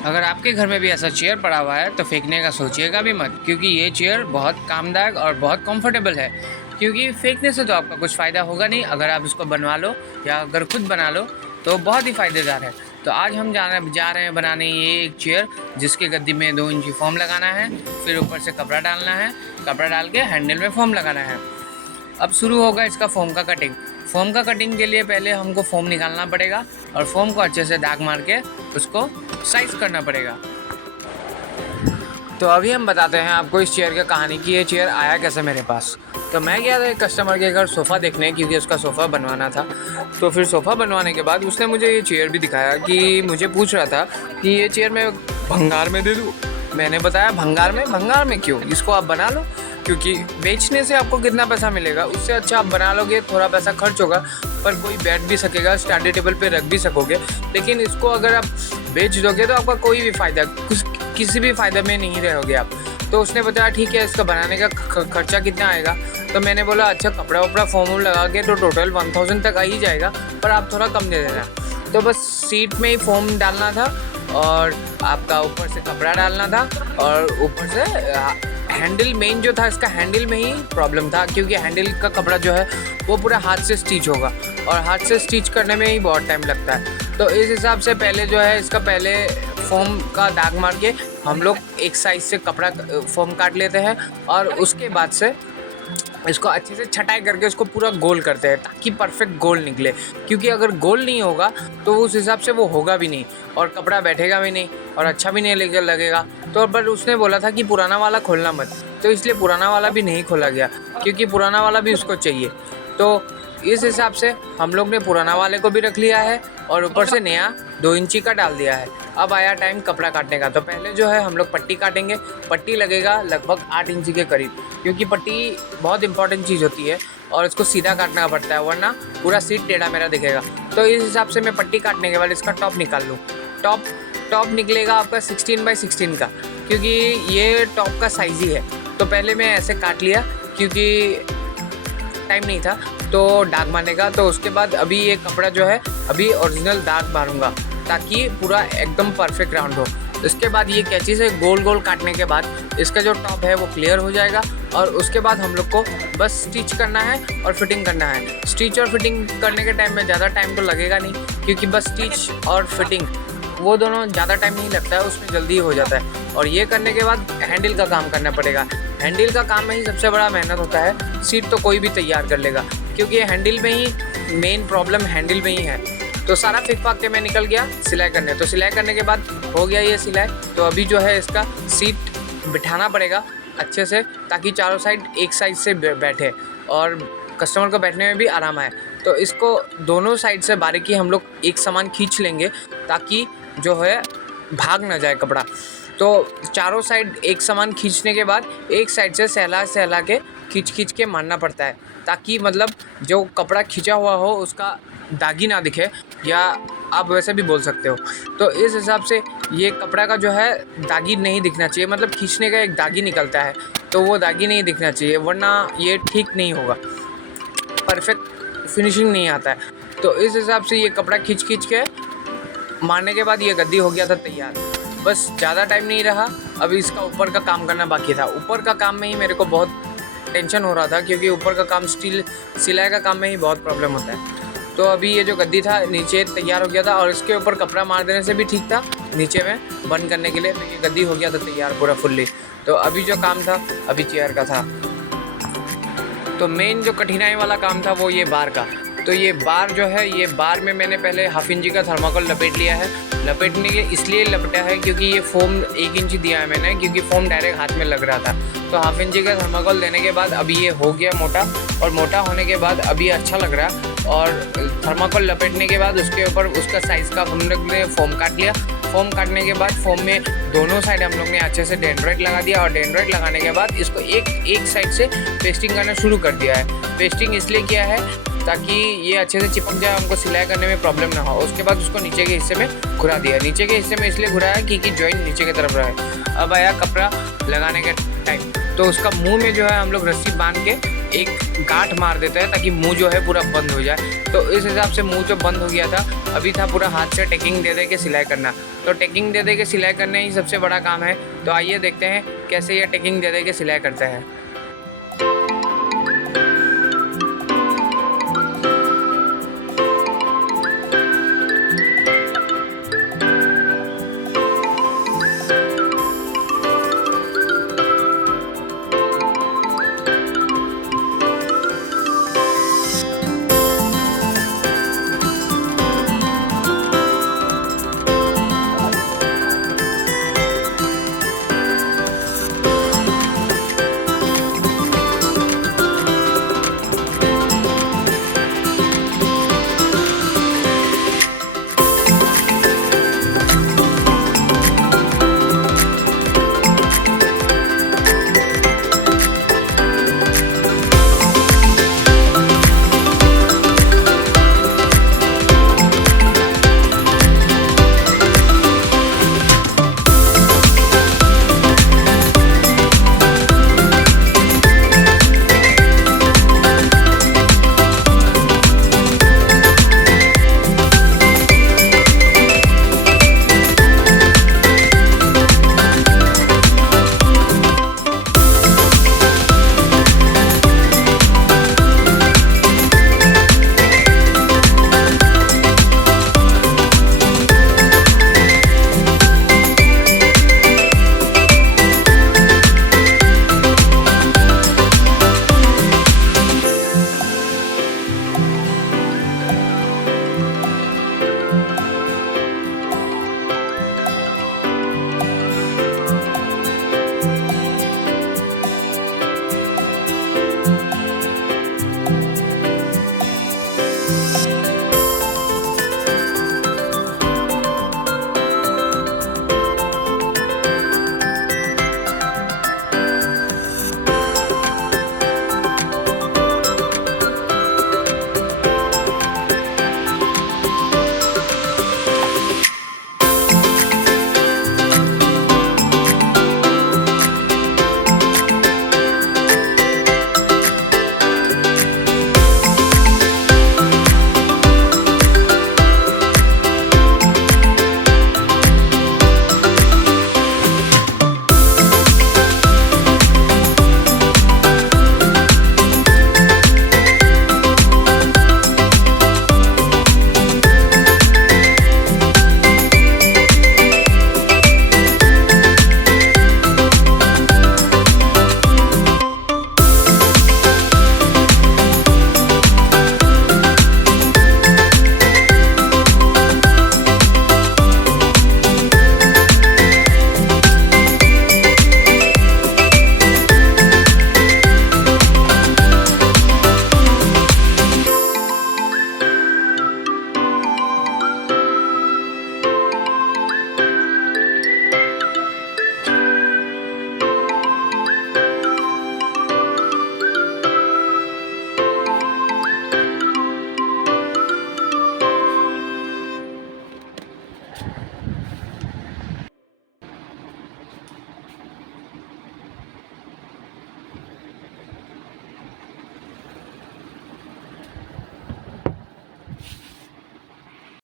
अगर आपके घर में भी ऐसा चेयर पड़ा हुआ है तो फेंकने का सोचिएगा भी मत, क्योंकि ये चेयर बहुत कामदायक और बहुत कंफर्टेबल है। क्योंकि फेंकने से तो आपका कुछ फ़ायदा होगा नहीं, अगर आप इसको बनवा लो या अगर खुद बना लो तो बहुत ही फ़ायदेदार है। तो आज हम जा रहे हैं बनाने ये एक चेयर, जिसके गद्दी में 2 इंची फोम लगाना है, फिर ऊपर से कपड़ा डालना है, कपड़ा डाल के हैंडल में फोम लगाना है। अब शुरू होगा इसका फोम का कटिंग। फोम का कटिंग के लिए पहले हमको फोम निकालना पड़ेगा और फोम को अच्छे से दाग मार के उसको साइज करना पड़ेगा। तो अभी हम बताते हैं आपको इस चेयर की कहानी कि ये चेयर आया कैसे मेरे पास। तो मैं गया था एक कस्टमर के घर सोफ़ा देखने, क्योंकि उसका सोफ़ा बनवाना था। तो फिर सोफ़ा बनवाने के बाद उसने मुझे ये चेयर भी दिखाया, कि मुझे पूछ रहा था कि ये चेयर मैं भंगार में दे दूँ। मैंने बताया भंगार में क्यों, इसको आप बना लो, क्योंकि बेचने से आपको कितना पैसा मिलेगा, उससे अच्छा आप बना लोगे, थोड़ा पैसा खर्च होगा पर कोई बैठ भी सकेगा, स्टडी टेबल पे रख भी सकोगे। लेकिन इसको अगर आप बेच दोगे तो आपका कोई भी फ़ायदा, किसी भी फ़ायदा में नहीं रहोगे आप। तो उसने बताया ठीक है, इसका बनाने का खर्चा कितना आएगा। तो मैंने बोला अच्छा, कपड़ा वपड़ा फॉर्म लगा के तो टोटल 1000 तक आ ही जाएगा, पर आप थोड़ा कम दे देना। तो बस सीट में ही फोम डालना था और आपका ऊपर से कपड़ा डालना था, और ऊपर से हैंडल, मेन जो था इसका हैंडल में ही प्रॉब्लम था, क्योंकि हैंडल का कपड़ा जो है वो पूरा हाथ से स्टिच होगा और हाथ से स्टिच करने में ही बहुत टाइम लगता है। तो इस हिसाब से पहले जो है इसका पहले फोम का दाग मार के हम लोग एक साइज से कपड़ा फोम काट लेते हैं, और उसके बाद से इसको अच्छे से छटाई करके उसको पूरा गोल करते हैं, ताकि परफेक्ट गोल निकले। क्योंकि अगर गोल नहीं होगा तो उस हिसाब से वो होगा भी नहीं और कपड़ा बैठेगा भी नहीं और अच्छा भी नहीं लगेगा। तो पर उसने बोला था कि पुराना वाला खोलना मत, तो इसलिए पुराना वाला भी नहीं खोला गया, क्योंकि पुराना वाला भी उसको चाहिए। तो इस हिसाब से हम लोग ने पुराना वाले को भी रख लिया है और ऊपर से नया 2 इंची का डाल दिया है। अब आया टाइम कपड़ा काटने का। तो पहले जो है हम लोग पट्टी काटेंगे। पट्टी लगेगा लगभग 8 इंची के करीब, क्योंकि पट्टी बहुत इंपॉर्टेंट चीज़ होती है और इसको सीधा काटना पड़ता है, वरना पूरा सीट टेढ़ा मेढ़ा दिखेगा। तो इस हिसाब से मैं पट्टी काटने के बाद इसका टॉप निकाल लूँ। टॉप निकलेगा आपका 16x16 का, क्योंकि ये टॉप का साइज़ ही है। तो पहले मैं ऐसे काट लिया, क्योंकि टाइम नहीं था तो दाग मारने का। तो उसके बाद अभी ये कपड़ा जो है अभी ओरिजिनल दाग मारूंगा, ताकि पूरा एकदम परफेक्ट राउंड हो। इसके बाद ये कैंची से गोल गोल काटने के बाद इसका जो टॉप है वो क्लियर हो जाएगा, और उसके बाद हम लोग को बस स्टिच करना है और फिटिंग करना है। स्टिच और फिटिंग करने के टाइम में ज़्यादा टाइम तो लगेगा नहीं, क्योंकि बस स्टिच और फिटिंग वो दोनों ज़्यादा टाइम नहीं लगता है, उसमें जल्दी हो जाता है। और ये करने के बाद हैंडल का काम करना पड़ेगा। हैंडल का काम में ही सबसे बड़ा मेहनत होता है। सीट तो कोई भी तैयार कर लेगा, क्योंकि हैंडल में ही मेन प्रॉब्लम हैंडल में ही है। तो सारा फिक फाक के मैं निकल गया सिलाई करने। तो सिलाई करने के बाद हो गया ये सिलाई। तो अभी जो है इसका सीट बिठाना पड़ेगा अच्छे से, ताकि चारों साइड एक साइड से बैठे और कस्टमर को बैठने में भी आराम आए। तो इसको दोनों साइड से बारीकी हम लोग एक समान खींच लेंगे, ताकि जो है भाग ना जाए कपड़ा। तो चारों साइड एक समान खींचने के बाद एक साइड से सहला के खींच के मारना पड़ता है, ताकि मतलब जो कपड़ा खींचा हुआ हो उसका दागी ना दिखे, या आप वैसे भी बोल सकते हो। तो इस हिसाब से ये कपड़ा का जो है दागी नहीं दिखना चाहिए, मतलब खींचने का एक दागी निकलता है तो वो दागी नहीं दिखना चाहिए, वरना ये ठीक नहीं होगा, परफेक्ट फिनिशिंग नहीं आता है। तो इस हिसाब से ये कपड़ा खींच के मारने के बाद ये गद्दी हो गया था तैयार। बस ज़्यादा टाइम नहीं रहा, अभी इसका ऊपर का काम करना बाकी था। ऊपर का काम में ही मेरे को बहुत टेंशन हो रहा था, क्योंकि ऊपर का काम सिलाई का काम में ही बहुत प्रॉब्लम होता है। तो अभी ये जो गद्दी था नीचे तैयार हो गया था, और इसके ऊपर कपड़ा मार देने से भी ठीक था नीचे में बंद करने के लिए। तो ये गद्दी हो गया था तैयार पूरा फुल्ली। तो अभी जो काम था अभी चेयर का था। तो मेन जो कठिनाई वाला काम था वो ये बार का। तो ये बार जो है, ये बार में मैंने पहले 1/2 इंची का थर्माकोल लपेट लिया है। लपेटने के इसलिए लपेटा है क्योंकि ये फोम 1 इंची दिया है मैंने, क्योंकि फोम डायरेक्ट हाथ में लग रहा था। तो 1/2 इंची का थर्माकोल देने के बाद अभी ये हो गया मोटा, और मोटा होने के बाद अभी अच्छा लग रहा है। और थर्माकोल लपेटने के बाद उसके ऊपर उसका साइज़ का हम लोग ने फोम काट लिया। फोम काटने के बाद फोम में दोनों साइड हम लोग ने अच्छे से डेंड्राइट लगा दिया, और डेंड्राइट लगाने के बाद इसको एक साइड से पेस्टिंग करना शुरू कर दिया है। पेस्टिंग इसलिए किया है ताकि ये अच्छे से चिपक जाए, हमको सिलाई करने में प्रॉब्लम ना हो। उसके बाद उसको नीचे के हिस्से में घुरा दिया। नीचे के हिस्से में इसलिए घुराया क्योंकि जॉइंट नीचे की तरफ रहे। अब आया कपड़ा लगाने के टाइम, तो उसका मुंह में जो है हम लोग रस्सी बांध के एक गांठ मार देता है ताकि मुंह जो है पूरा बंद हो जाए। तो इस हिसाब से मुंह जो बंद हो गया था, अभी था पूरा हाथ से टेकिंग दे के सिलाई करना। तो टेकिंग दे के सिलाई करना ही सबसे बड़ा काम है। तो आइए देखते हैं कैसे ये टेकिंग दे के सिलाई करते हैं।